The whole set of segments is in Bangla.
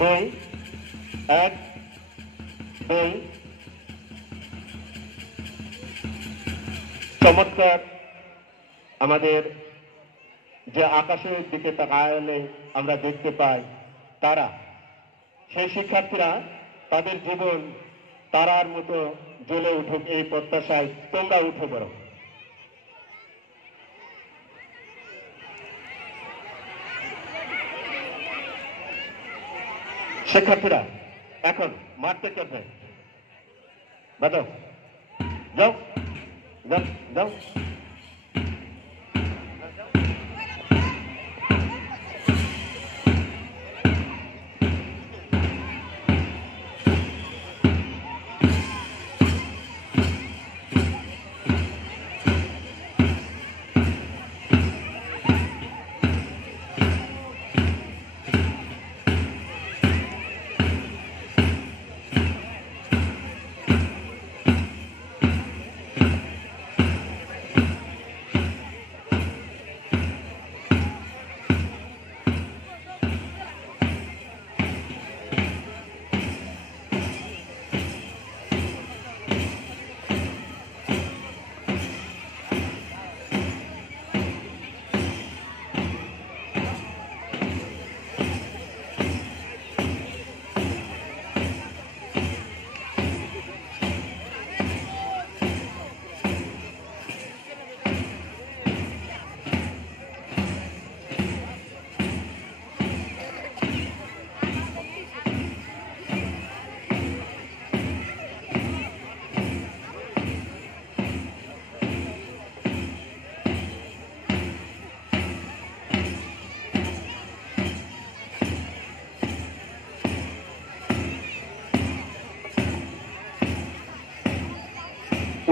দুই, এক, দুই। চমৎকার। আমাদের যে আকাশের দিকে তাকালে আমরা দেখতে পাই তারা, সেই শিক্ষার্থীরা তাদের জীবন তারার মতো জ্বলে উঠুক এই প্রত্যাশায় তোমরা উঠে পড়ো। শিক্ষার্থীরা এখন মাঠ থেকে বাজাও, যাও যাও যাও।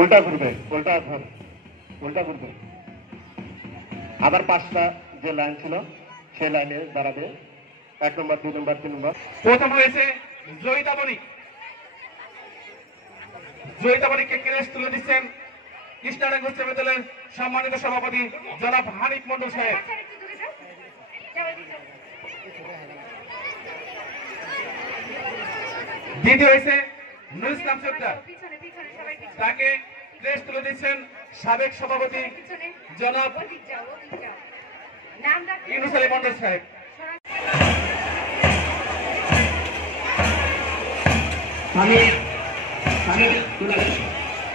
উল্টা ঘুরবে, উল্টা ঘুরবে। আবার 5টা যে লাইন ছিল সেই লাইনে দাঁড়াবে। 1 নম্বর, 2 নম্বর, 3 নম্বর। প্রথম হয়েছে জয়িতামণি। জয়িতামণিকে ক্রেস্ট তুলে দিচ্ছেন কৃষ্ণারায়ণ উচ্চ বিদ্যালয়ের সম্মানিত সভাপতি জনাব হানিফ মন্ডল সাহেব। দ্বিতীয় হয়েছে নুর ইসলাম সরকার, তাকে ক্রেস্ট তুলে দিচ্ছেন সাবেক সভাপতি জনাব ইউনুস আলী মন্ডল সাহেব।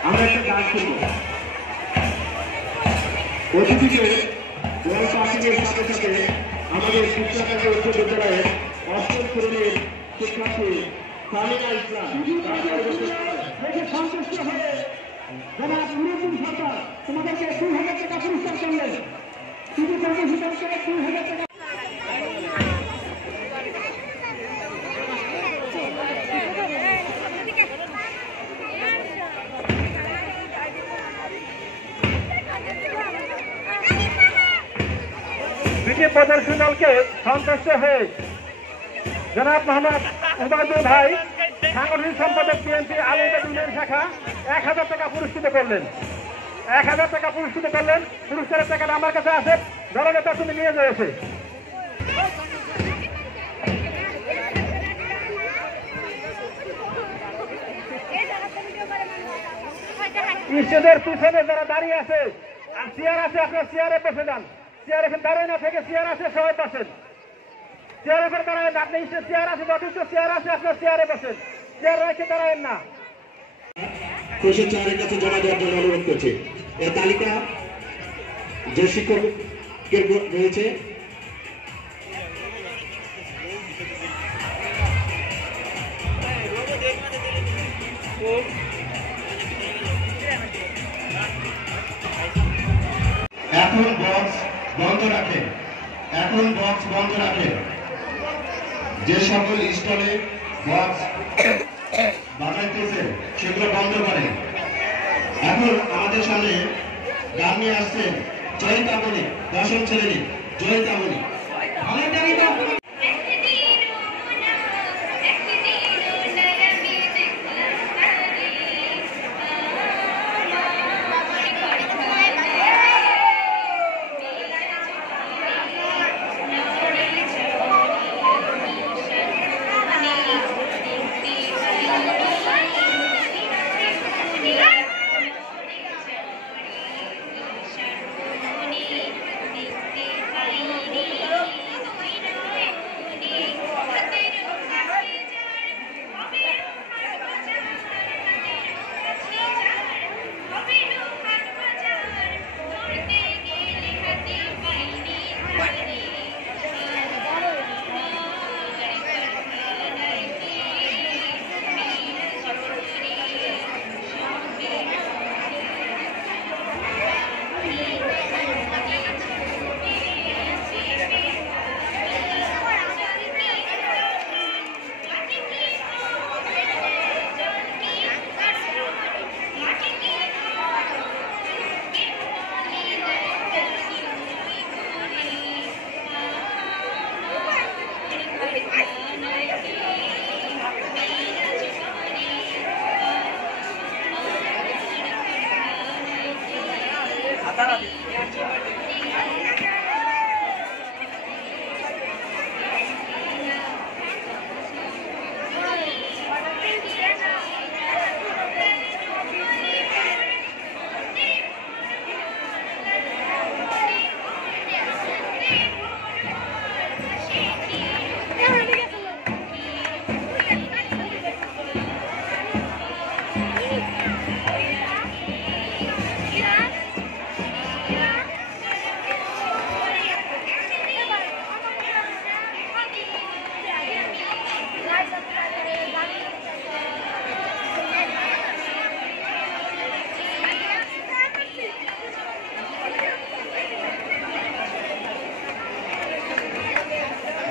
আমরা একটা কাজ করবো, অতিথিকে বল পাশিনের সাথে সাথে আমাদের শিক্ষাকারী উচ্চ বিদ্যালয়ের 8ম শ্রেণীর শিক্ষার্থী সামিনা ইসলাম সন্তুষ্ট হয়ে যারা পুরোপুরি সরকার তোমাদেরকে 2,000 টাকা পুরস্কার করলেন। শুধু কর্মসূচিকে 2,000 টাকা। দ্বিতীয় প্রদর্শন দলকে সন্তুষ্ট হয়ে জনাব মোহাম্মদ উবায়দুল ভাই সাংগঠনিক সম্পাদক বিএনপি আলিবাদ শাখা 1,000 টাকা পুরস্কৃত করলেন। 1,000 টাকা পুরস্কৃত করলেন। পুরস্কারের টাকাটা আমার কাছে আছে, দলনেতা তুমি নিয়ে যাচ্ছে। স্টেজের পিছনে যারা দাঁড়িয়ে আছে, চেয়ার আছে, আপনার চেয়ারে বসে যান। চেয়ার এখানে দাঁড়িয়ে না থেকে চেয়ার আছে, সবাই বসেন। চেয়ার উপরে দাঁড়ায় না, আপনি চেয়ার আছে, যথেষ্ট চেয়ার আছে, আপনার চেয়ারে বসেন। চেয়ার রেখে দাঁড়ায়েন না। চেয়ারের কাছে জমা দেওয়ার জন্য অনুরোধ করছি। এর তালিকা যে শিক্ষকের রয়েছে এখন বক্স বন্ধ রাখে। যে সকল স্টলে বক্স বাজাইতেছে সেগুলো বন্ধ করে। এখন আমাদের সামনে গান নিয়ে আসছেন জয়িতামণি, 10ম শ্রেণী জয়িতামণি।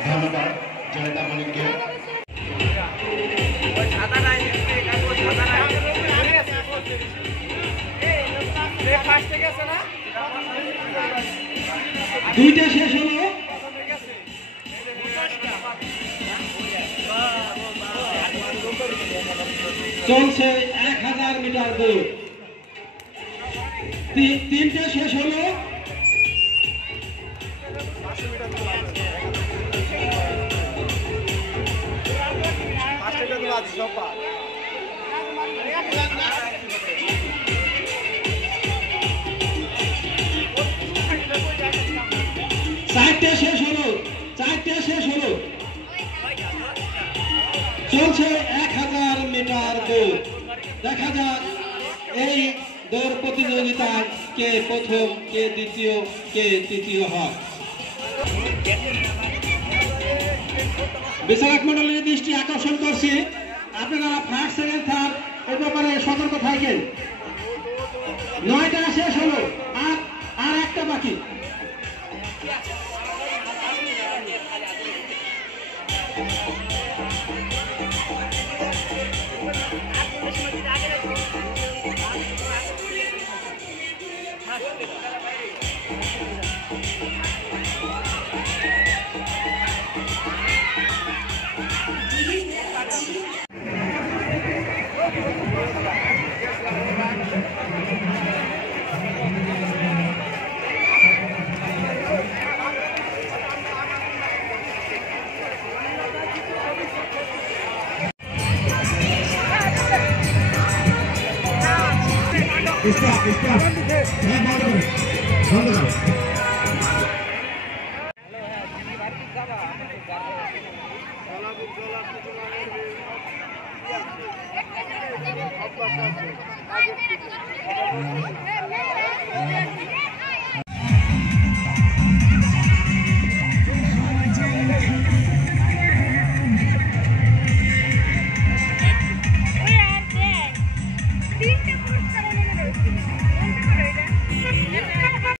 ধন্যবাদ জয়তা মনিককে। দুইটা শেষ হলো, চলছে 1000 মিটার দৌড়। তিনটা শেষ হলো, চারটা শেষ হলো, চলছে 1000 মিটার দৌড়। দেখা যাক এই দৌড় প্রতিযোগিতায় কে প্রথম, কে দ্বিতীয়, কে তৃতীয় হয়। বিচারক মন্ডলীর দৃষ্টি আকর্ষণ করছি, আপনারা ফার্স্ট, সেকেন্ড, থার্ড এ ব্যাপারে সতর্ক থাকেন। 9টা শেষ হলো, আর একটা বাকি।